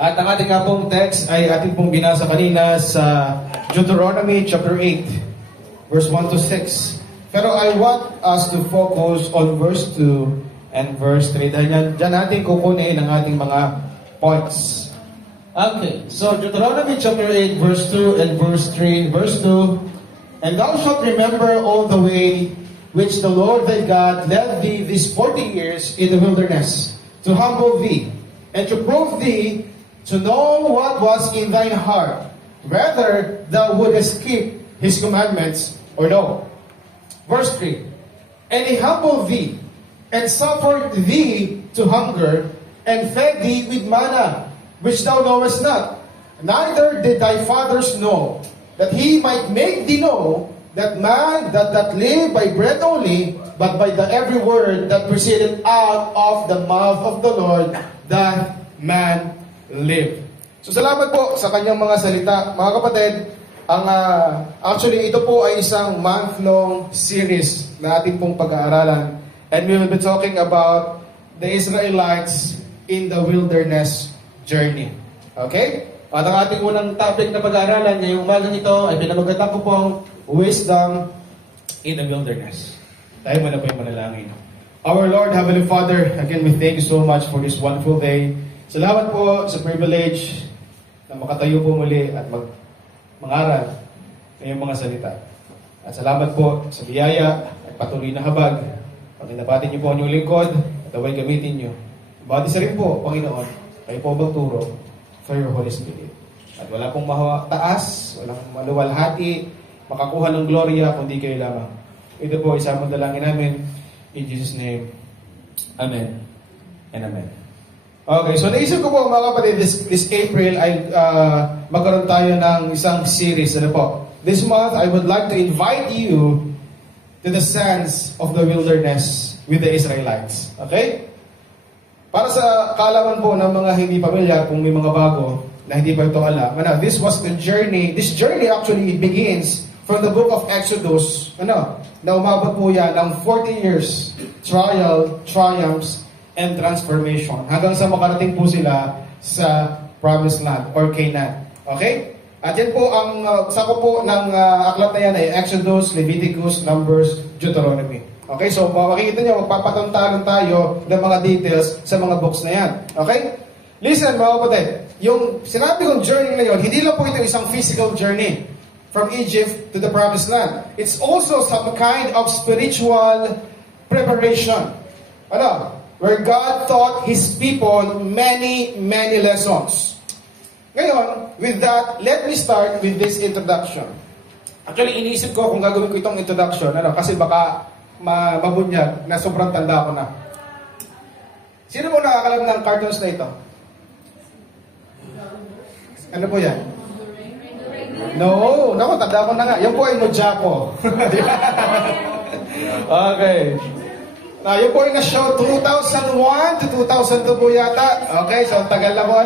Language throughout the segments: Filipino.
At ang ating nga pong text ay ating pong binasa kanina sa Deuteronomy chapter 8, verse 1 to 6. Pero I want us to focus on verse 2 and verse 3 dahil dyan natin kukunin ang ating mga points. Okay, so Deuteronomy chapter 8, verse 2 and verse 3, verse 2. And thou shalt remember all the way which the Lord thy God led thee these 40 years in the wilderness, to humble thee, and to prove thee, to know what was in thine heart, whether thou wouldest keep his commandments or no. Verse 3. And he humbled thee, and suffered thee to hunger, and fed thee with manna, which thou knowest not, neither did thy fathers know, that he might make thee know that man that live by bread only, but by the every word that proceeded out of the mouth of the Lord, that man live. So salamat po sa kanyang mga salita. Mga kapatid, actually ito po ay isang month-long series na ating pong pag-aaralan. And we will be talking about the Israelites in the wilderness journey. Okay? At ang ating unang topic na pag-aaralan ngayong umagang ito ay pinamagatan ko pong wisdom in the wilderness. Tayo muna po yung manalangin. Our Lord, Heavenly Father, again we thank you so much for this wonderful day. Salamat po sa privilege na makatayo po muli at mangaral ng iyong mga salita. At salamat po sa biyaya at patuloy na habag. Panginabatin niyo po ang inyong lingkod at away gamitin niyo. Bati sa rin po, Panginoon, kayo po magturo for your Holy Spirit. At wala pong taas, walang maluwalhati, makakuha ng gloria, kundi kayo lamang. Ito po, isang dalangin namin. In Jesus' name, Amen and Amen. Okay, so naisip ko po mga kapatid, this April ay magkaroon tayo ng isang series. Ano po? This month, I would like to invite you to the sands of the wilderness with the Israelites. Okay? Para sa kaalaman po ng mga hindi pamilya, kung may mga bago na hindi pa ito alam, this was the journey. This journey actually begins from the book of Exodus, na umabot po yan ng 40 years trial, triumphs, and transformation. Hanggang sa makarating po sila sa Promised Land or Canaan. Okay? At yan po, ang sako po ng aklat na yan ay Exodus, Leviticus, Numbers, Deuteronomy. Okay, so makikita nyo, magpapatuntalan tayo ng mga details sa mga books na yan. Okay? Listen, mga kapatid, yung sinabi kong journey na yun, hindi lang po ito isang physical journey from Egypt to the Promised Land. It's also some kind of spiritual preparation. Where God taught His people many, many lessons. Ngayon, with that, let me start with this introduction. Actually, iniisip ko kung gagawin ko itong introduction, kasi baka mabunyag na sobrang tanda ko na. Sino mo nakakalam ng cartoons na ito? Ano po yan? No, naku, tanda ko na nga. Yan po ay Nojako. Okay. Yan po ay na-show 2001 to 2002 po yata. Okay, so tagal na po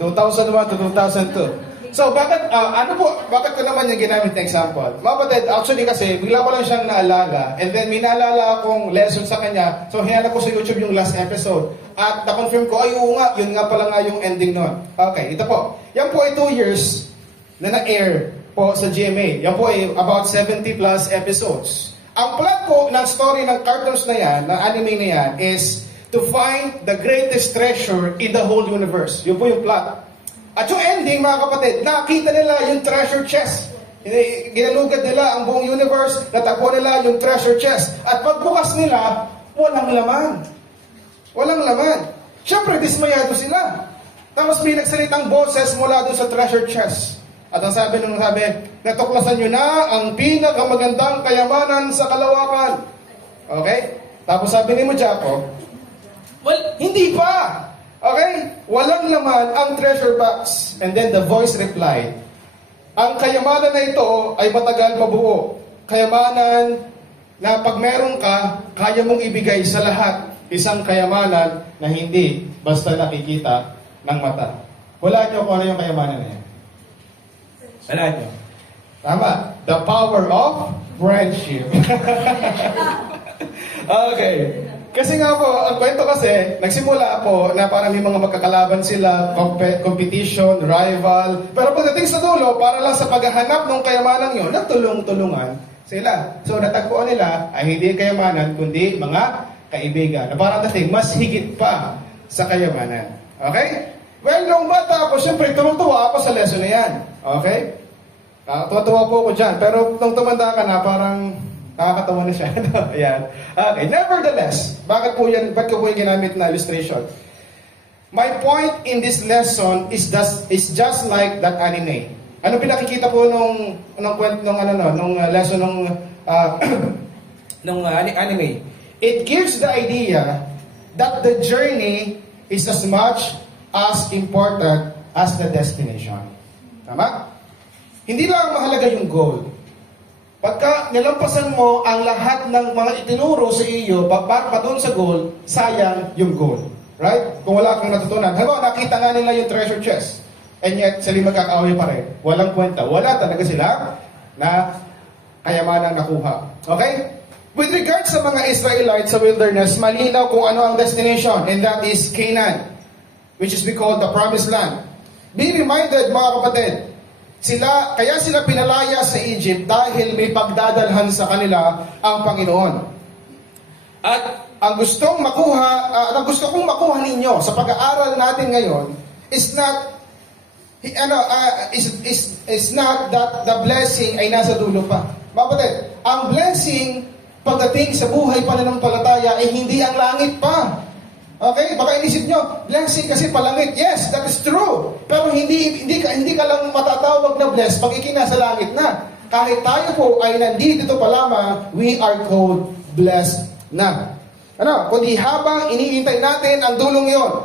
2001 to 2002. So, bakit ko naman yung ginamit na example? Mga kapatid, actually kasi, bigla ko lang siyang naalala, and then may naalala akong lesson sa kanya, so hinala ko sa YouTube yung last episode, at na-confirm ko, ay oo nga, yun nga pala nga yung ending nun. Okay, ito po. Yan po ay 2 years na na-air po sa GMA. Yan po ay about 70 plus episodes. Ang plot po ng story ng cartoons na yan, ng anime na yan, is to find the greatest treasure in the whole universe. Yun po yung plot. At yung ending, mga kapatid, nakita nila yung treasure chest. Ginalugad nila ang buong universe, natagpo nila yung treasure chest. At pagbukas nila, walang laman. Walang laman. Siyempre, dismayado sila. Tapos may nagsalitang boses mula doon sa treasure chest. At ang sabi, natuklasan nyo na ang pinakamagandang kayamanan sa kalawakan. Okay? Tapos sabi ni Mojako, well, hindi pa! Okay? Walang laman ang treasure box. And then the voice replied, ang kayamanan na ito ay matagal mabuo. Kayamanan na pag meron ka, kaya mong ibigay sa lahat. Isang kayamanan na hindi basta nakikita ng mata. Wala nyo kung ano yung kayamanan na yan. Wala nyo. Tama. The power of friendship. Okay. Kasi nga po, ang kwento kasi, nagsimula po na parang may mga magkakalaban sila, competition, rival. Pero pagdating sa dulo, para lang sa paghahanap ng kayamanan yun, nagtulong-tulungan sila. So natagpuan nila ay hindi kayamanan, kundi mga kaibigan. Na parang dating, mas higit pa sa kayamanan. Okay? Well, nung bata ako, syempre, tuwa ako sa lesson na yan. Okay? Tuwa-tuwa po ako dyan. Pero nung tumanda ka na, parang nakakatawa na siya. Ayan. Okay. Nevertheless, bakit ko po yung ginamit na illustration? My point in this lesson is just like that anime. Ano pinakikita po nung lesson nung anime? It gives the idea that the journey is as much as important as the destination. Tama? Hindi lang mahalaga yung goal. Pagka nilampasan mo ang lahat ng mga itinuro sa iyo para doon sa goal, sayang yung goal. Right? Kung wala kang natutunan. Halimbawa, nakita nga nila yung treasure chest. And yet, sila magkakaaway pa rin. Walang kwenta. Wala talaga sila na kayamanang nakuha. Okay? With regards sa mga Israelites sa wilderness, malinaw kung ano ang destination. And that is Canaan. Which is we call the Promised Land. Be reminded, mga kapatid, kaya sila pinalaya sa Egypt dahil may pagdadalhan sa kanila ang Panginoon. At ang gusto kong makuha ninyo sa pag-aaral natin ngayon is not that the blessing ay nasa dulo pa. Mapatid, ang blessing pagdating sa buhay pananampalataya ay hindi ang langit pa. Okay? Baka inisip nyo, blessing kasi palangit. Yes, that is true. Pero hindi ka lang matatawag na blessed pag ikinasa langit na. Kahit tayo po ay nandito pa lamang, we are called blessed na. Kundi habang iniintay natin ang dulong yon,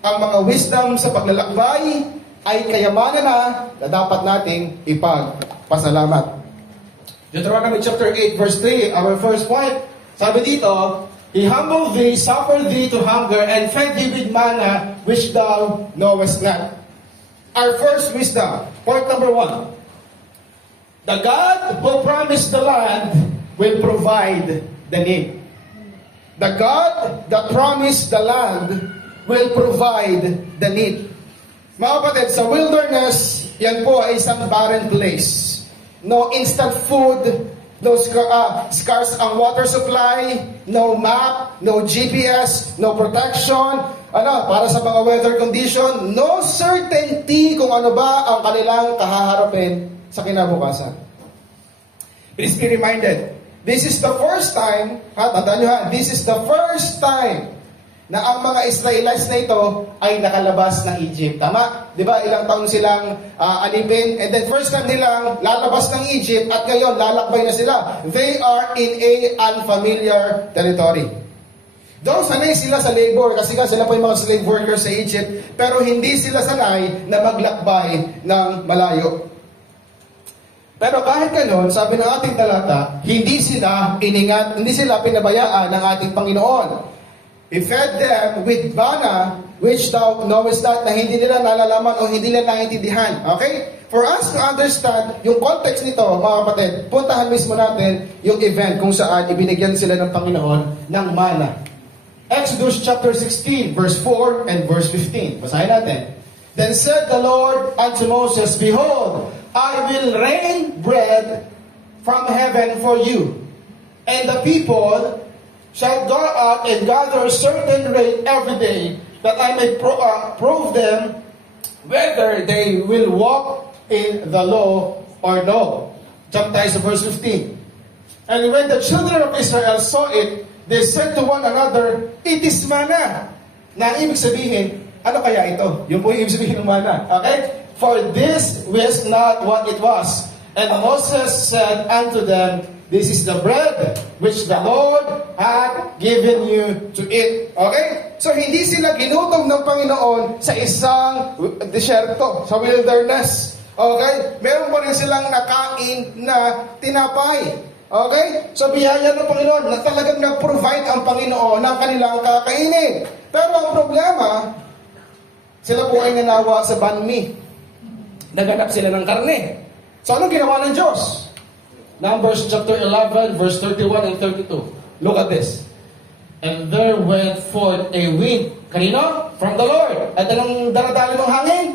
ang mga wisdom sa paglalakbay ay kayamanan na dapat nating ipagpasalamat. Deuteronomy chapter 8 verse 3, our first point. Sabi dito, He humbled thee, suffered thee to hunger, and fed thee with manna, which thou knowest not. Our first wisdom, point number 1. The God who promised the land will provide the need. The God that promised the land will provide the need. Mga kapatid, sa wilderness, yan po ay isang barren place. No instant food, no scarce ang water supply, no map, no GPS, no protection, para sa mga weather condition, no certainty kung ano ba ang kanilang kahaharapin sa kinabukasan. Please be reminded, this is the first time, tandaan nyo this is the first time na ang mga Israelites na ito ay nakalabas ng Egypt. Tama? Di ba? Ilang taon silang alipin. And then first time nilang lalabas ng Egypt at ngayon lalakbay na sila. They are in a unfamiliar territory. Doon sanay sila sa labor kasi sila po yung mga slave workers sa Egypt. Pero hindi sila sanay na maglakbay ng malayo. Pero kahit ganoon, sabi ng ating talata, hindi sila pinabayaan ng ating Panginoon. He fed them with manna, which thou knowest not, na hindi nila nalalaman o hindi nila naiintindihan. Okay? For us to understand yung context nito, mga kapatid, puntahan mismo natin yung event kung saan ibinigyan sila ng Panginoon ng manna. Exodus chapter 16, verse 4 and verse 15. Basahin natin. Then said the Lord unto Moses, Behold, I will rain bread from heaven for you, and the people shall go out and gather a certain rate every day, that I may prove them whether they will walk in the law or no. Jump tayo sa verse 15. And when the children of Israel saw it, they said to one another, It is manna. Na ibig sabihin, ano kaya ito? Yung po yung ibig sabihin ng manna. Okay? For this was not what it was. And Moses said unto them, This is the bread which the Lord had given you to eat. Okay? So, hindi sila ginutom ng Panginoon sa isang desierto, sa wilderness. Okay? Meron pa rin silang nakain na tinapay. Okay? So, biyaya ng Panginoon na talagang nag-provide ang Panginoon ng kanilang kakainin. Pero ang problema, sila po ay nanawa sa banmi. Naganap sila ng karne. So, anong ginawa ng Diyos? Numbers chapter 11, verse 31 and 32. Look at this. And there went forth a wind. Kanino? From the Lord. At anong daradali ng hangin?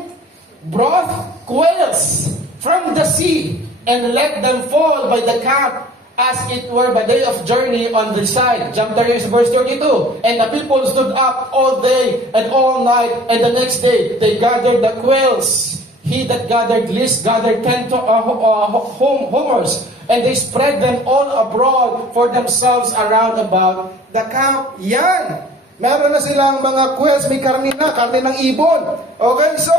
Brought quails from the sea, and let them fall by the camp, as it were by day of journey on the side. Jump there is verse 32. And the people stood up all day and all night, and the next day they gathered the quails. He that gathered least gathered 10 homers, and they spread them all abroad for themselves around about the camp. Yan! Meron na silang mga quails, may karne ng ibon. Okay, so,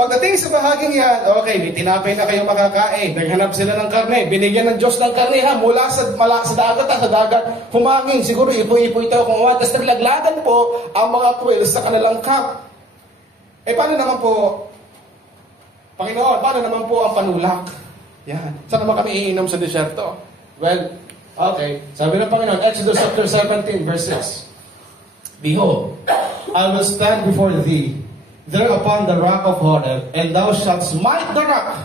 pagdating sa bahaging yan, okay, may tinapay na kayo makakain. Naghanap sila ng karne. Binigyan ng Diyos ng karne, ha? Mula sa dagat, humangin. Siguro ipo-ipo ito kung uwan. Tapos naglaglagan po ang mga quails sa kanilang camp. Eh, paano naman po, Panginoon, paano naman po ang panulak? Yan. Saan naman kami iinom sa desyerto? Well, okay. Sabi ng Panginoon, Exodus chapter 17, verse 6. Behold, I will stand before thee there upon the rock of Horeb, and thou shalt smite the rock.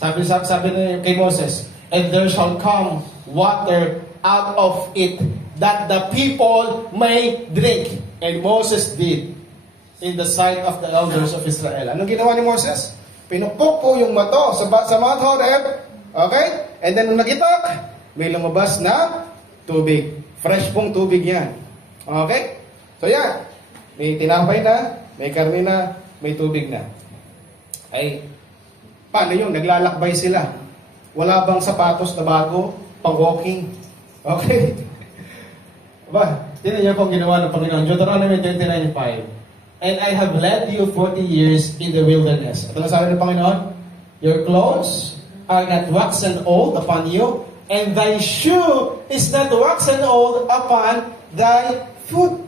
Sabi niya kay Moses, and there shall come water out of it, that the people may drink. And Moses did in the sight of the elders of Israel. Anong ginawa ni Moses? Pinupok po yung mato sa Mount Horeb. Okay? And then nung nagitak, may lumabas na tubig. Fresh pong tubig yan. Okay? So yan. May tinapay na, may karne na, may tubig na. Ay, paano yun? Naglalakbay sila. Wala bang sapatos na bago? Pang-walking? Okay? Ba, tinan niyo pong ginawa ng Panginoon. Deuteronomy 29:5. And I have led you 40 years in the wilderness. Ito na sabi ng Panginoon, your clothes are not waxen old upon you, and thy shoe is not waxen old upon thy foot.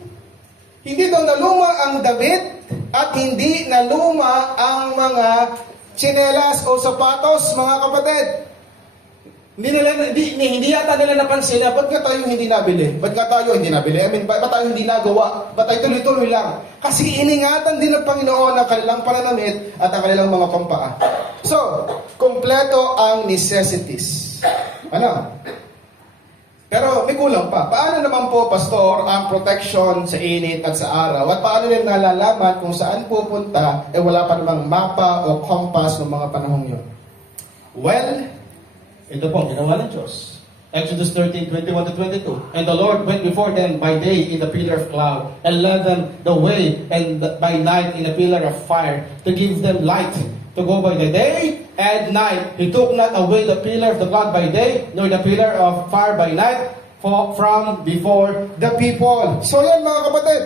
Hindi daw naluma ang damit at hindi naluma ang mga tsinelas o sapatos, mga kapatid. Hindi yata nila napansin na, ba't nga tayo hindi nabili? Ba't nga tayo hindi nabili? I mean, ba't tayo hindi nagawa? Ba't tayo tuloy-tuloy lang? Kasi iningatan din ng Panginoon ang kanilang pananamit at ang kanilang mga pampaa. So, kompleto ang necessities. Ano? Pero may kulang pa. Paano naman po, Pastor, ang protection sa init at sa araw? At paano nila nalalaman kung saan pupunta, wala pa namang mapa o compass ng mga panahong yun? Well, ito po, ginawa ng Diyos. Exodus 13:21-22. And the Lord went before them by day in the pillar of cloud, and led them the way, and by night in a pillar of fire, to give them light, to go by the day and night. He took not away the pillar of the cloud by day, nor the pillar of fire by night, from before the people. So yan, mga kapatid,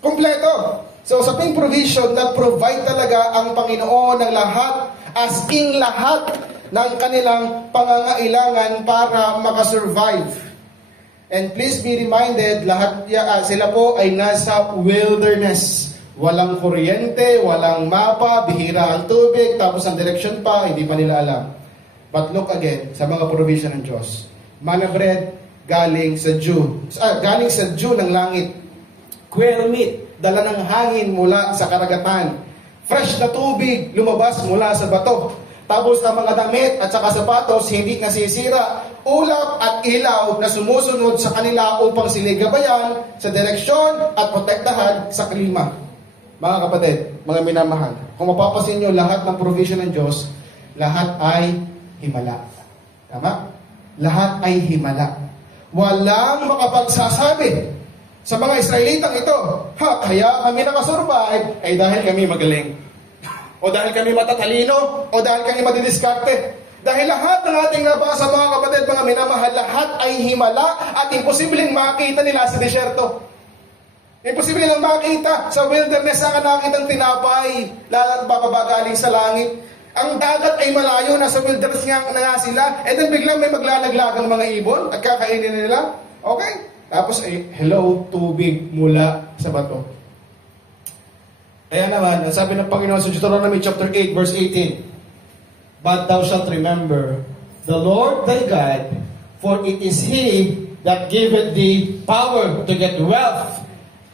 kompleto. So sa ping provision, nag-provide talaga ang Panginoon ng lahat, as in lahat ng kanilang pangangailangan para makasurvive. And please be reminded, sila po ay nasa wilderness. Walang kuryente, walang mapa, bihira ang tubig, tapos ang direction pa, hindi pa nila alam. But look again, sa mga provision ng Diyos. Manna bread, galing sa dew ng langit. Quail meat, dala ng hangin mula sa karagatan. Fresh na tubig, lumabas mula sa bato. Tapos ang mga damit at saka sapatos hindi nasisira. Ulap at ilaw na sumusunod sa kanila upang siligabayan sa direksyon at protektahan sa klima. Mga kapatid, mga minamahal, kung mapapasin nyo lahat ng provision ng Diyos, lahat ay himala. Tama? Lahat ay himala. Walang makapagsasabi sa mga Israelitang ito, kaya kami nakasurvive ay dahil kami magaling. O dahil kami matatalino, o dahil kami madidiskarte. Dahil lahat ng ating nabasa, mga kapatid, mga minamahal, lahat ay himala at imposibleng makita nila sa desyerto. Imposible lang makita sa wilderness ang nakitang tinapay, lalat bababagaling sa langit. Ang dagat ay malayo, nasa wilderness nga sila, and then biglang may maglalaglagang mga ibon at kakainin nila. Okay? Tapos hello, tubig mula sa bato. Kaya naman, ang sabi ng Panginoon sa Deuteronomy chapter 8, verse 18, but thou shalt remember the Lord thy God, for it is He that giveth thee power to get wealth,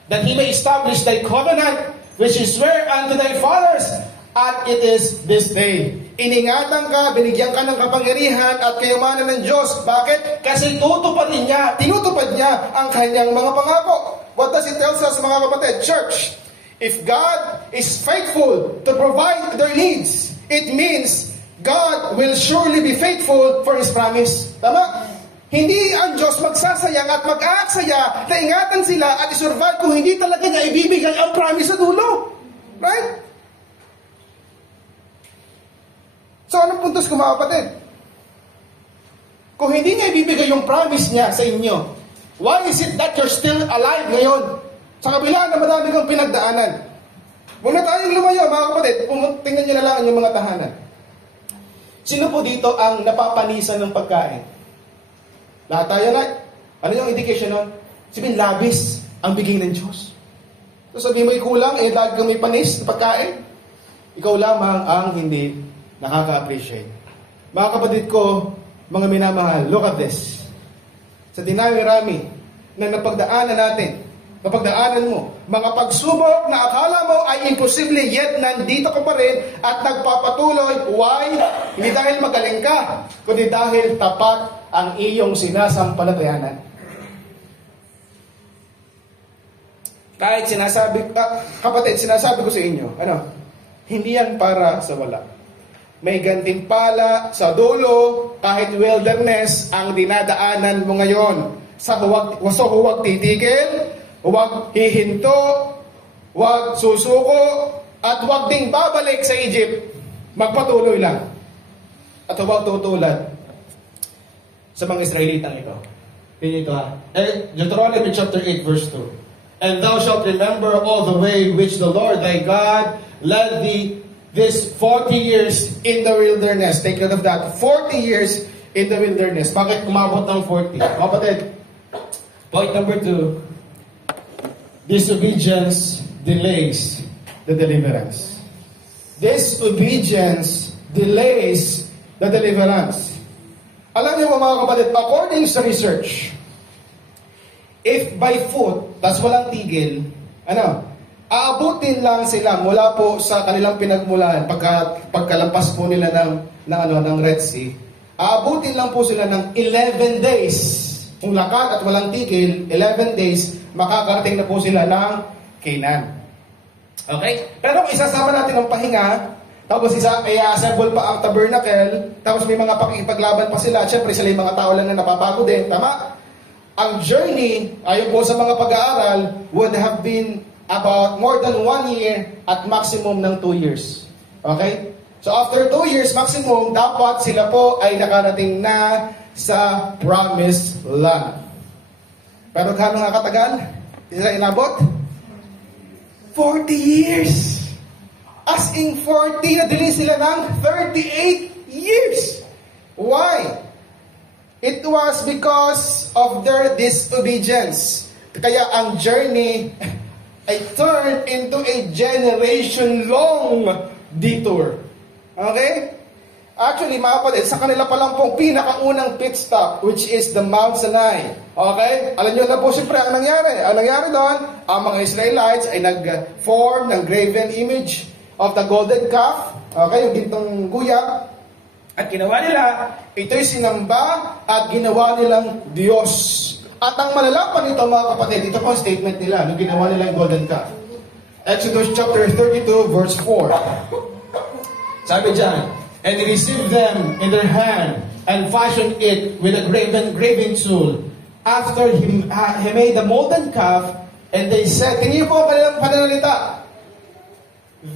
that He may establish thy covenant, which He sware unto thy fathers, and it is this day. Iningatan ka, binigyan ka ng kapangyarihan at kayamanan ng Diyos. Bakit? Kasi tinutupad niya ang kanyang mga pangako. What does it tell us, mga kapatid? Church, if God is faithful to provide their needs, it means God will surely be faithful for His promise. Tama? Hindi ang Diyos magsasayang at mag-aaksaya na ingatan sila at isurvive kung hindi talaga niya ibibigay ang promise sa dulo. Right? So, anong puntos ko, mga kapatid? Kung hindi niya ibibigay yung promise niya sa inyo, why is it that you're still alive ngayon? Sa kabila na madami kang pinagdaanan. Huwag na tayong lumayo, mga kapatid. Tingnan niyo na lang yung mga tahanan. Sino po dito ang napapanisan ng pagkain? Lahat tayo na. Ano yung indication nun? Sabihin, labis ang bigay ng Diyos. So, sabihin mo, kulang, lagi kang may panis ng pagkain. Ikaw lamang ang hindi nakaka-appreciate. Mga kapatid ko, mga minamahal, look at this. Sa dinami-rami na napagdaanan mo, mga pagsubok na akala mo ay imposible, yet nandito ka pa rin at nagpapatuloy. Why? Hindi dahil magaling ka, kundi dahil tapat ang iyong sinasampalatayanan. Kahit kapatid, sinasabi ko sa inyo, hindi yan para sa wala. May gantimpala sa dulo, kahit wilderness ang dinadaanan mo ngayon. Huwag titigil, huwag hihinto, huwag susuko, at huwag ding babalik sa Egypt. Magpatuloy lang. At huwag tutulad sa mga Israelitang ito. Ito Deuteronomy chapter 8 verse 2. And thou shalt remember all the way which the Lord thy God led thee this 40 years in the wilderness. Take note of that. 40 years in the wilderness. Bakit umabot ng 40? Kapatid, point number 2. Disobedience delays the deliverance. Disobedience delays the deliverance. Alam niyo mga kapatid, according sa research, if by foot, tas walang tigil, aabutin lang sila mula po sa kanilang pinagmulan pagkalampas po nila ng Red Sea. Aabutin lang po sila ng 11 days. Kung lakad at walang tigil, 11 days, makakarating na po sila ng Canaan. Okay? Pero kung isasama natin ang pahinga, tapos i-assemble pa ang tabernacle, tapos may mga pakikipaglaban pa sila, syempre sila yung mga tao lang na napapagod din, tama? Ang journey, ayon po sa mga pag-aaral, would have been about more than 1 year at maximum ng 2 years. Okay? So after 2 years maximum, dapat sila po ay nakarating na sa promised land. Pero gaano nga katagal? Sila inabot? 40 years! As in 40, nadili sila ng 38 years. Why? It was because of their disobedience. Kaya ang journey ay turned into a generation-long detour. Okay? Actually, mga kapatid, sa kanila pa lang pong pinakaunang pit stop, which is the Mount Sinai. Okay? Alam nyo na po siyempre ang nangyari. Ang nangyari doon, ang mga Israelites ay nag-form ng graven image of the golden calf. Okay? Yung gintong guya. At ginawa nila, ito'y sinamba at ginawa nilang Diyos. At ang malalapan nito, mga kapatid, ito po ang statement nila nung ginawa nila yung golden calf. Exodus chapter 32 verse 4. Sabi dyan, and he received them in their hand and fashioned it with a graving tool. After he made the molten calf, and they said, tingin po ang pananalita,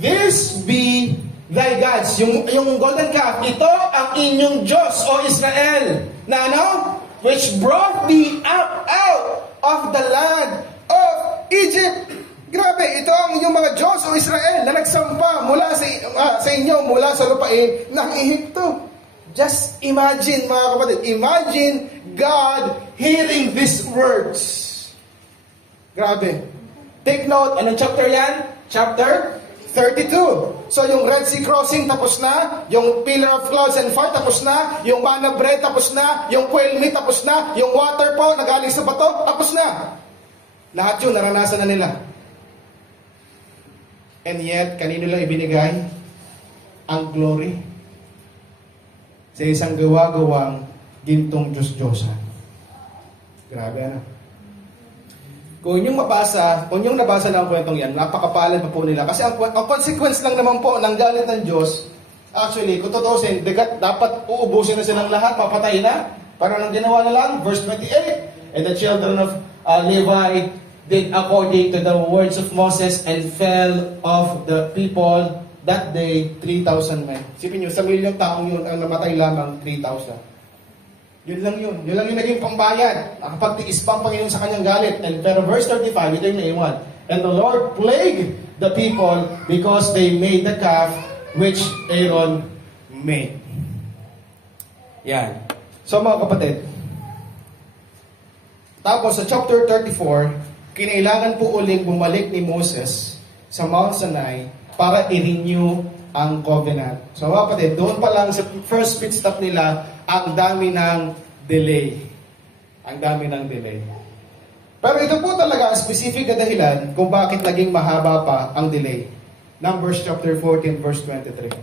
this be thy gods. Yung golden calf, ito ang inyong Diyos o Israel. Na ano? Which brought thee up out of the land of Egypt. Grabe, ito ang inyong mga Diyos o Israel na nagsampa mula sa inyo, mula sa lupain ng Ehipto. Just imagine, mga kapatid, imagine God hearing these words. Grabe. Take note, anong chapter yan? Chapter 32. So yung Red Sea crossing tapos na, yung pillar of clouds and fire tapos na, yung manna bread tapos na, yung quail meat tapos na, yung water po na galing sa bato tapos na. Lahat yun naranasan na nila. And yet, kanino lang ibinigay ang glory? sa isang gawa-gawang gintong Diyos-Diyosan. Grabe ano. Kung inyong nabasa na ang kwentong yan, napakapalad pa po nila. Kasi ang consequence lang naman po ng galit ng Diyos, actually, kung tutusin, dapat uubusin na silang lahat, papatay na. Parang ang ginawa na lang, verse 28, and the children of Levi did according to the words of Moses and fell of the people that day 3,000 men. Sipin nyo, sa milyong taong yun, ang namatay lamang 3,000. Yun lang yun. Yun lang yung naging pambayad. Nakapagtiis pa ang Panginoon sa kanyang galit. And pero verse 35, ito yung naiwan. And the Lord plagued the people because they made the calf which Aaron made. Yan. So mga kapatid, tapos sa chapter 34, kinailangan po uling bumalik ni Moses sa Mount Sinai para i-renew ang covenant. So mga kapatid, doon pa lang sa first pit stop nila, ang dami ng delay. Ang dami ng delay. Pero ito po talaga ang specific na dahilan kung bakit naging mahaba pa ang delay. Numbers chapter 14 verse 23.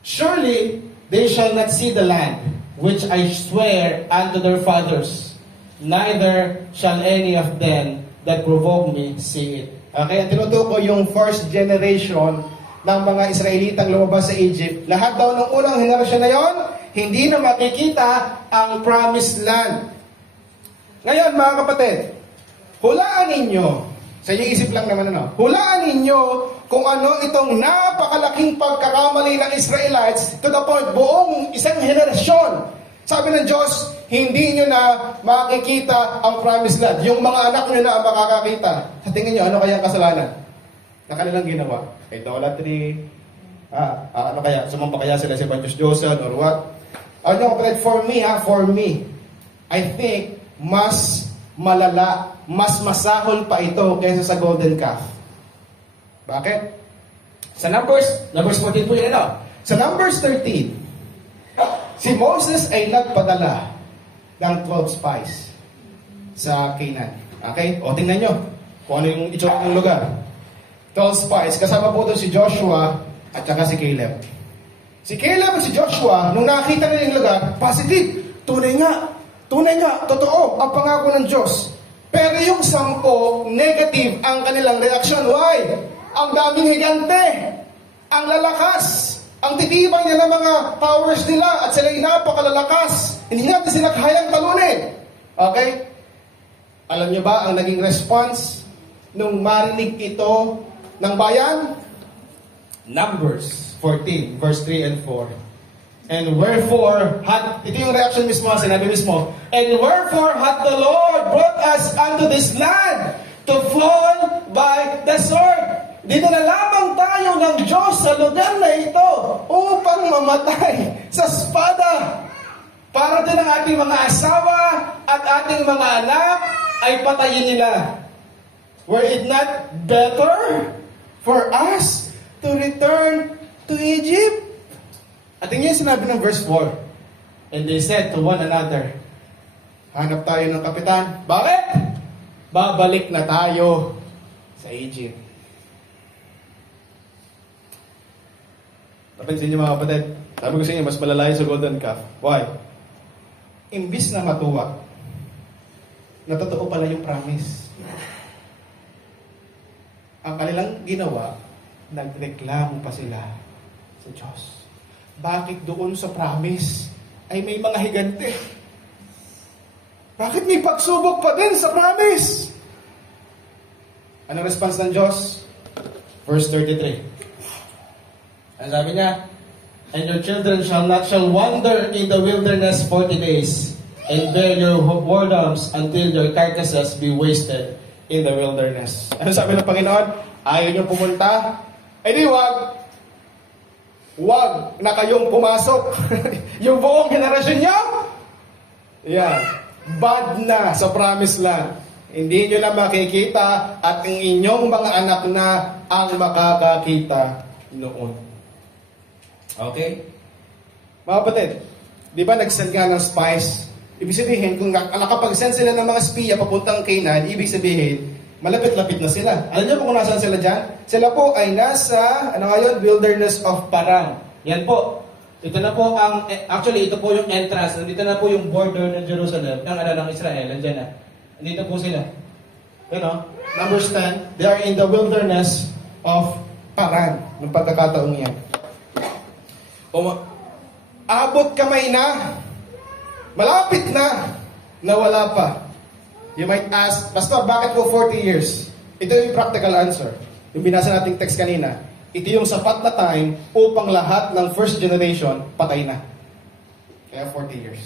Surely they shall not see the land which I swear unto their fathers, neither shall any of them that provoke me see it. Okay, tinutukoy yung first generation ng mga Israelitang lumabas sa Egypt. Lahat daw ng unang henerasyon na yon, hindi na makikita ang promised land. Ngayon mga kapatid, hulaan ninyo, sa inyong isip lang naman hulaan ninyo kung ano itong napakalaking pagkakamali ng Israelites to the point buong isang henerasyon. Sabi ng Diyos, hindi nyo na makikita ang promised land. Yung mga anak nyo na ang makakakita. Sa tingin nyo, ano kaya ang kasalanan na kanilang ginawa? Idolatry, ano kaya? Sumamba kaya sila sa ibang Diyos-Diyosan or what? Ano, but for me, I think, mas malala, mas masahol pa ito kaysa sa golden calf. Bakit? Sa Numbers 14 po yun, Sa Numbers 13, si Moses ay nagpadala ng 12 spies sa Canaan. Okay? O, tingnan nyo kung ano yung itsura ng lugar. 12 spies. Kasama po doon si Joshua at saka si Caleb. Si Caleb at si Joshua, nung nakita nila yung lugar, positive. Tunay nga, totoo, ang pangako ng Diyos. Pero yung 10, negative ang kanilang reaksyon. Why? Ang daming higante, ang lalakas, ang titibay nila mga powers nila, at sila'y napakalalakas. Hindi natin sila kayang talunin. Okay? Alam niyo ba ang naging response nung marinig ito ng bayan? Numbers 14, verse 3 and 4. And wherefore ito yung reaction mismo, sinabi mismo, and wherefore hath the Lord brought us unto this land to fall by the sword? Dito na lamang tayo ng Diyos sa lugar na ito upang mamatay sa espada. Para din ang ating mga asawa at ating mga anak ay patayin nila. Were it not better for us to return to Egypt? At tingnan yung sinabi ng verse 4. And they said to one another, hanap tayo ng kapitan. Bakit? Babalik na tayo sa Egypt. Napansin niyo mga kapatid, sabi ko sa inyo, mas malalayo sa golden calf. Why? Imbis na matuwa, na totoo pala yung promise. Ang kanilang ginawa, nagreklamo pa sila sa Diyos. Bakit doon sa promise ay may mga higante? Bakit may pagsubok pa din sa promise? Anong response ng Diyos? Verse 33. Ang sabi niya, and your children shall wander in the wilderness 40 days, and bear your whoredoms until your carcasses be wasted in the wilderness. Ano sabi ng Panginoon? Ayaw niyo pumunta? Eh di wag na kayong pumasok. Yung buong generasyon niyo, bad na sa promised land. Hindi nyo na makikita at ang inyong mga anak na ang makakakita noon. Okay? Mga kapatid, di ba nag-send nga ng spies? Ibig sabihin, kung nakapag-send sila ng mga spiya papuntang Canaan, ibig sabihin, malapit-lapit na sila. Alam niyo kung nasaan sila dyan? Sila po ay nasa, wilderness of Paran. Yan po. Ito na po ang, actually, ito po yung entrance. Nandito na po yung border ng Jerusalem, ng Israel. Nandiyan na. Nandito po sila. You know, Numbers 10, they are in the wilderness of Paran, ng pagkakataong yan. Abot kamay na, malapit na wala pa. You might ask, Pastor, bakit po 40 years? Ito yung practical answer. Yung binasa nating text kanina. Ito yung sapat na time upang lahat ng first generation patay na. Kaya 40 years.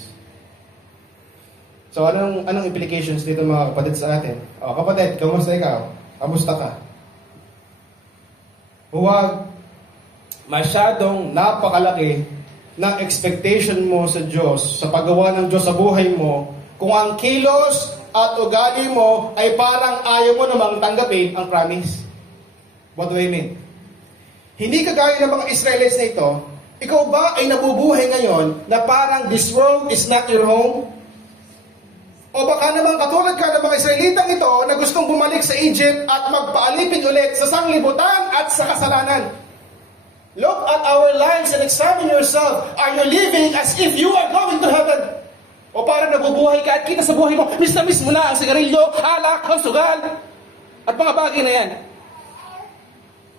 So anong implications dito mga kapatid sa atin? O kapatid, kamusta ikaw? Kamusta ka? Huwag masyadong napakalaki ng expectation mo sa Diyos, sa paggawa ng Diyos sa buhay mo, kung ang kilos at ugali mo ay parang ayaw mo namang tanggapin ang promise. What do I mean? Hindi kagaya ng mga Israelites na ito, ikaw ba ay nabubuhay ngayon na parang this world is not your home? O baka naman katulad ka ng mga Israelitang ito na gustong bumalik sa Egypt at magpaalipin ulit sa sanglibutan at sa kasalanan. Look at our lives and examine yourself. Are you living as if you are going to heaven? O parang nabubuhay ka at kita sa buhay mo, miss na miss mo na ang sigarilyo, alak, ang sugal, at mga bagay na yan.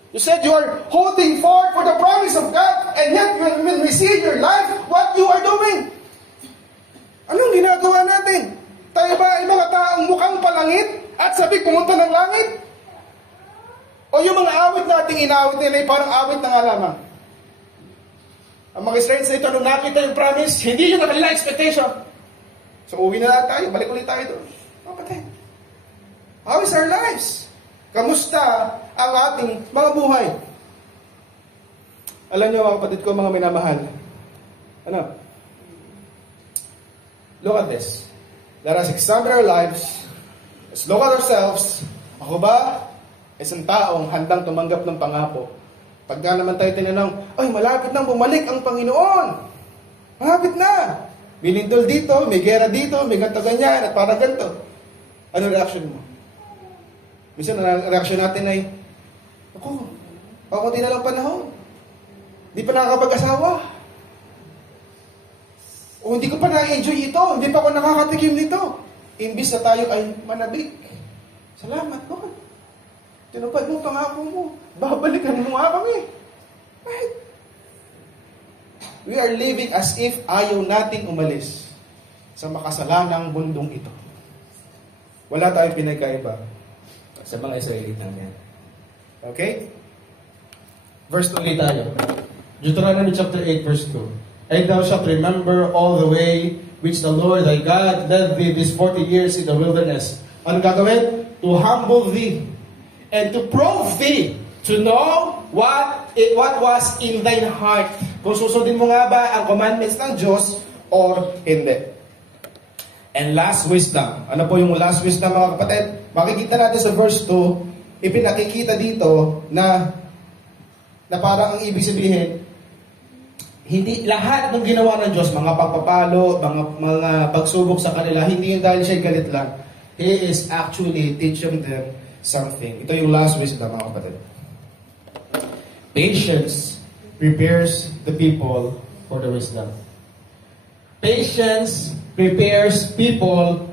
You said you are holding forth for the promise of God, and yet when we see in your life what you are doing. Anong ginagawa natin? Tayo ba ay mga taong mukhang palangit at sabik pumunta ng langit? O yung mga awit nating inawit nila ay parang awit na nga lamang? Ang mga Israelites na ito, nung nakita yung promise, hindi yung kanilang expectation. So uwi na lang tayo, balik ulit tayo doon. Kapatid, how is our lives? Kamusta ang ating mga buhay? Alam niyo mga kapatid ko, mga minamahal. Ano? Look at this. Let us examine our lives. Let's look at ourselves. Ako ba? Isang taong handang tumanggap ng pangako. Pagka naman tayo tinanong, ay malapit nang bumalik ang Panginoon. Malapit na. May lindol dito, may gera dito, may ganito ganyan, at parang ganito. Ano reaction mo? Minsan, ang reaction natin ay, kakunti na lang panahon. Hindi pa nakakapag-asawa. O hindi ko pa na-enjoy ito. Hindi pa ako nakakatikim nito. Imbis na tayo ay manabik. Salamat, Lord. Tinupad mo pangako mo. Babalikan mo nga kami. Right? We are living as if ayaw nating umalis sa makasalanang bundong ito. Wala tayong pinagkaiba sa mga Israelitang yan. Okay? Verse 2 ulit tayo. Deuteronomy chapter 8 verse 2. And thou shalt remember all the way which the Lord thy God led thee these 40 years in the wilderness. Ano gagawin? To humble thee and to prove thee to know what was in thine heart. Kung susundin mo nga ba ang commandments ng Diyos or hindi. And last wisdom. Ano po yung last wisdom mga kapatid? Makikita natin sa verse 2, ipinakikita dito na parang ang ibig sabihin, hindi lahat ng ginawa ng Diyos, mga pagpapalo, mga pagsubok sa kanila, hindi yun dahil siya galit lang. He is actually teaching them something. Ito yung last wisdom mga kapatid. Patience prepares the people for the wisdom. Patience prepares people,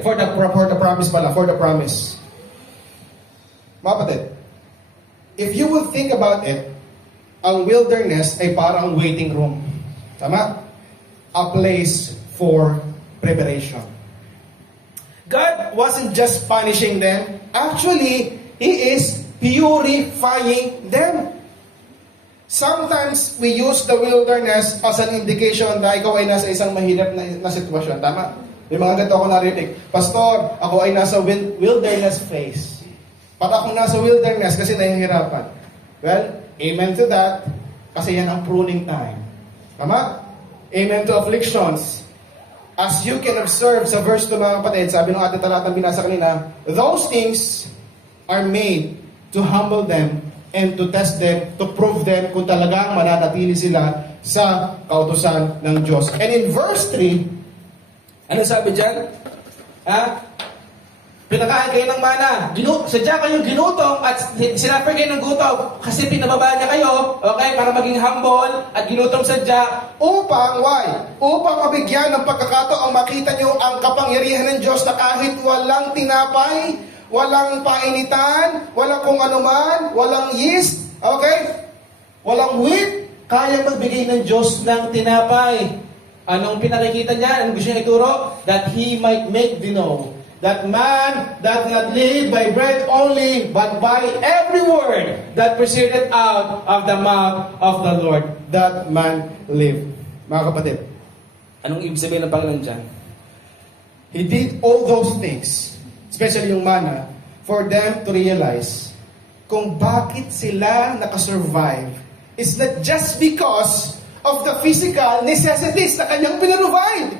for the promise pala, for the promise. Mga kapatid, if you will think about it, ang wilderness ay parang waiting room. Tama? A place for preparation. God wasn't just punishing them. Actually, He is purifying them. Sometimes we use the wilderness as an indication na ikaw ay nasa isang mahirap na sitwasyon. Tama? May mga ganito ako narinig. Pastor, ako ay nasa wilderness phase. Ba't ako nasa wilderness kasi nahihirapan? Well, amen to that. Kasi yan ang pruning time. Tama? Amen to afflictions. As you can observe sa verse 2 mga kapatid, sabi ng ating talatang binasa kanina, those things are made to humble them and to test them, to prove them kung talagang mananatili sila sa kautusan ng Diyos. And in verse 3, ano sabi dyan? Pinakain kayo ng mana. Sadya kayong ginutom at sinapir kayo ng gutom kasi pinababa niya kayo, okay, para maging humble at ginutom sadya. Upang, why? Upang mabigyan ng pagkakataong makita nyo ang kapangyarihan ng Diyos na kahit walang tinapay, walang painitan, walang kung anuman, walang yeast, okay? Walang wheat, kaya magbigay ng Diyos ng tinapay. Anong pinakikita niya? Anong gusto niya ituro? That He might make thee know that man doth not live by bread only, but by every word that proceeded out of the mouth of the Lord. That man live. Mga kapatid, anong ibig sabihin ng Panginoon dyan? He did all those things, especially yung mana, for them to realize kung bakit sila nakasurvive. It's not just because of the physical necessities na kanyang pinrovide,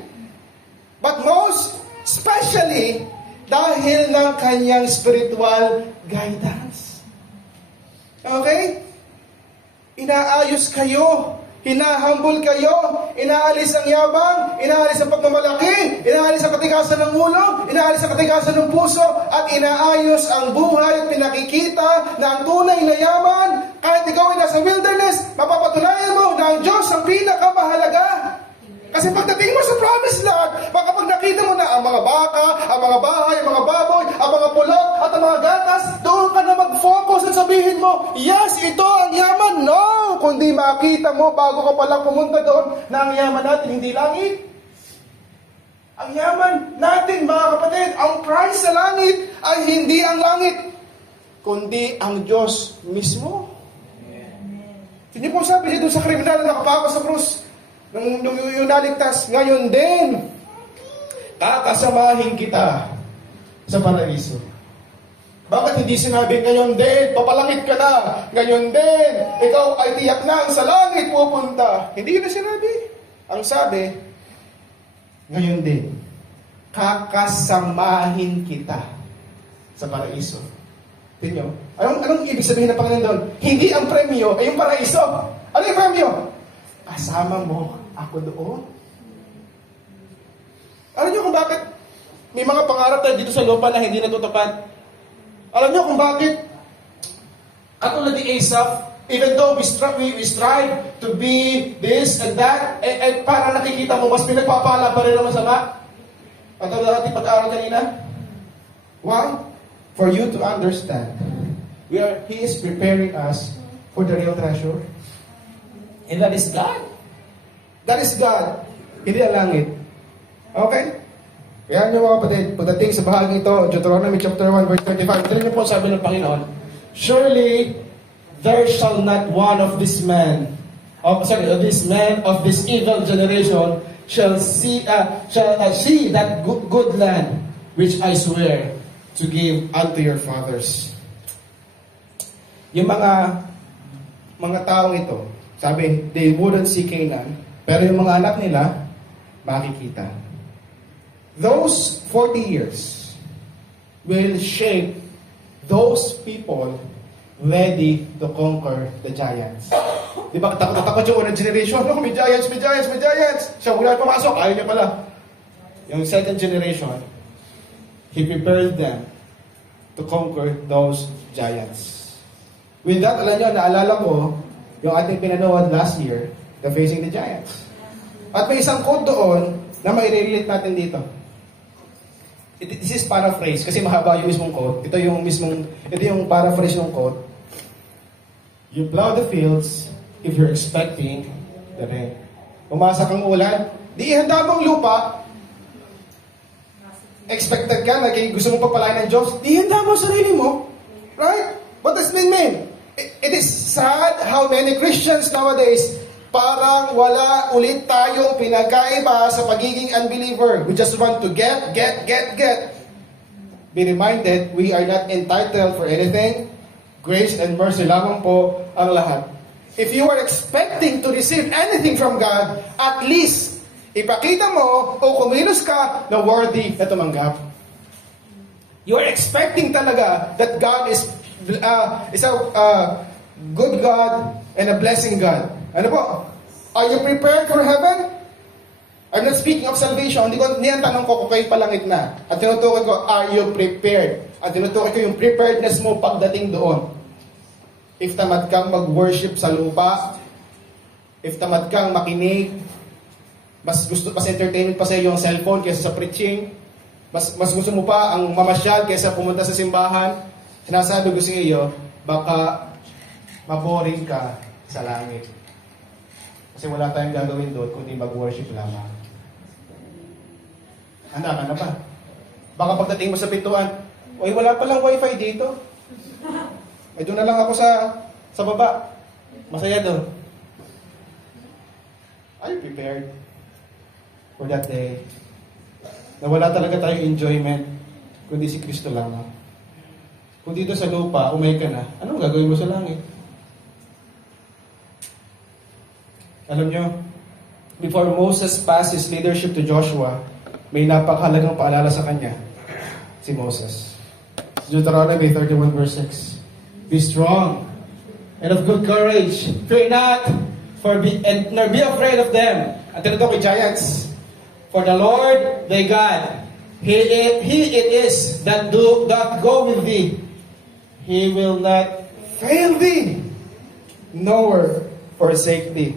but most especially dahil ng kanyang spiritual guidance. Okay? Inaayos kayo, hinahambol kayo, inaalis ang yabang, inaalis ang pagmamalaki, inaalis ang katigasan ng ulo, inaalis ang katigasan ng puso, at inaayos ang buhay at pinakikita na ang tunay na yaman, kahit ikaw ay nasa wilderness, mapapatunayan mo na ang Diyos ang pinakamahalaga. Kasi pagdating mo sa promised land, kapag nakita mo na ang mga baka, ang mga bahay, ang mga baboy, ang mga pulot, at ang mga gatas, doon ka na mag-focus at sabihin mo, yes, ito ang yaman. No! Kundi makita mo bago ka palang pumunta doon na ang yaman natin hindi langit. Ang yaman natin, mga kapatid, ang price sa langit ay hindi ang langit, kundi ang Diyos mismo. Hindi po sabi dito sa kriminal na nakapako sa krus, nung yung naligtas, ngayon din, kakasamahin kita sa paraiso. Bakit hindi sinabi, ngayon din, papalangit ka na, ngayon din, ikaw ay tiyak na sa langit pupunta. Hindi yun na sinabi. Ang sabi, ngayon din, kakasamahin kita sa paraiso. Tingnan nyo? Anong ibig sabihin ng Panginoon doon? Hindi ang premyo ay yung paraiso. Ano yung premyo? Kasama mo ako doon. Alam niyo kung bakit may mga pangarap tayo dito sa lupa na hindi natutupad? Alam niyo kung bakit? Katulad ni Asaph, even though we strive to be this and that, para nakikita mo, mas pinagpapala pa rin ang masama. Katulad natin pag-aaral kanina. Why? For you to understand, He is preparing us for the real treasure. And that is God. That is God. Hindi ang langit. Okay? Kaya nyo mga kapatid, pagdating sa bahagi ito, Deuteronomy chapter 1 verse 25, ito rin po sabi ng Panginoon, surely there shall not one of this man of this evil generation shall see that good land which I swear to give unto your fathers. Yung mga taong ito, sabi, they wouldn't see Canaan, pero yung mga anak nila, makikita. Those 40 years will shape those people ready to conquer the giants. Di ba, takot yung unang generation, may giants. Siya wala pumasok, ayaw niya pala. Yung second generation, He prepared them to conquer those giants. With that, alam niyo, naalala ko, yung ating pinanood last year, the Facing the Giants. At may isang quote doon na mai-relate natin dito. This is paraphrase kasi mahaba yung mismong quote. Ito yung paraphrase ng quote. You plow the fields if you're expecting the rain. Umasa kang ulan, di ihanda mong lupa. Expected ka, gusto mong pagpalain ng Diyos, di ihanda mo sarili mo. Right? What does it mean? It is sad how many Christians nowadays parang wala ulit tayong pinagkaiba sa pagiging unbeliever. We just want to get. Be reminded, we are not entitled for anything. Grace and mercy lamang po ang lahat. If you are expecting to receive anything from God, at least ipakita mo o kumilos ka na worthy na tumanggap. You are expecting talaga that God is a good God and a blessing God. Ano po? Are you prepared for heaven? I'm not speaking of salvation. Hindi ang tanong ko kung kayo palangit na. At tinutukoy ko, are you prepared? At tinutukoy ko yung preparedness mo pagdating doon. If tamad kang mag-worship sa lupa, if tamad kang makinig, mas entertainment pa sa iyo yung cellphone kaysa sa preaching, mas gusto mo pa ang mamasyal kaysa pumunta sa simbahan, sinasabi ko sa iyo, baka maboring ka sa langit. Kasi wala tayong gagawin doon kundi mag-worship lamang. Handa ka na ba? Baka pagdating mo sa pintuan, oy, wala palang wifi dito. Ay, doon na lang ako sa baba. Masaya doon. Are you prepared for that day? Na wala talaga tayong enjoyment, kundi si Kristo lamang. Kung dito sa lupa, umay ka na, anong gagawin mo sa langit? Alam nyo, before Moses passed his leadership to Joshua, may napakahalagang paalala sa kanya, si Moses. Deuteronomy 31 verse 6. Be strong and of good courage. Fear not, nor be afraid of them. At tinutok kay giants. For the Lord thy God, He it is that go with thee. He will not fail thee, nor forsake thee.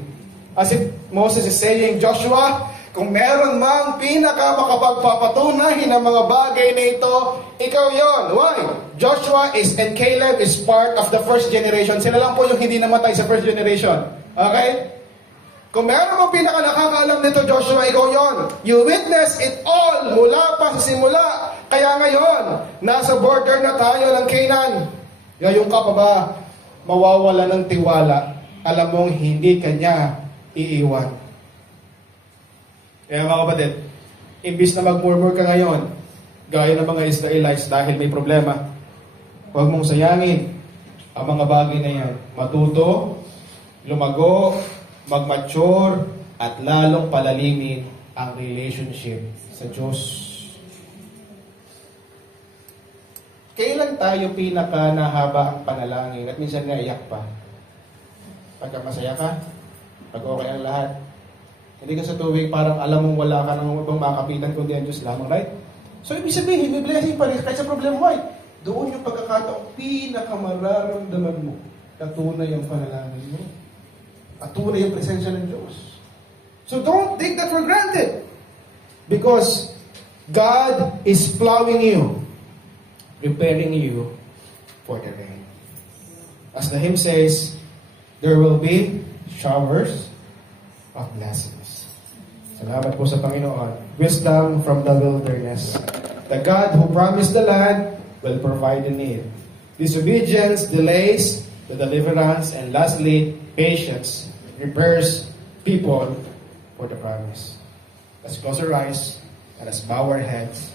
As if Moses is saying, Joshua, kung meron mang pinaka-makapagpapatunahin ng mga bagay na ito, ikaw yon. Why? Joshua and Caleb is part of the first generation. Sila lang po yung hindi namatay sa first generation. Okay? Kung meron mang pinaka-nakakaalam nito, Joshua, ikaw yon. You witness it all mula pa sa simula. Kaya ngayon, nasa border na tayo ng Canaan. Ngayon ka pa ba mawawala ng tiwala? Alam mong hindi kanya iiwan. Kaya mga kapatid, imbis na mag-murmur ka ngayon, gaya ng mga Israelites dahil may problema, huwag mong sayangin ang mga bagay na yan. Matuto, lumago, mag-mature, at lalong palalimin ang relationship sa Diyos. Kailan tayo pinaka-nahaba ang panalangin at minsan naiyak pa? Pagka masaya ka, pag okay ang lahat, hindi ka sa tuwing parang alam mong wala ka nang ibang makapitan kundi ang Diyos lamang, right? So, ibig sabihin, may blessing pa rin kahit sa problema, why? Doon yung pagkakataong pinakamararamdaman mo na tunay ang panalangin mo. At tunay yung presensya ng Diyos. So, don't take that for granted. Because God is plowing you, preparing you for the rain. As the hymn says, there will be showers of blessings. Salamat po sa Panginoon. Wisdom from the wilderness. The God who promised the land will provide the need. Disobedience delays the deliverance, and lastly, patience prepares people for the promise. Let's close our eyes, let us bow our heads,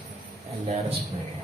and let us pray.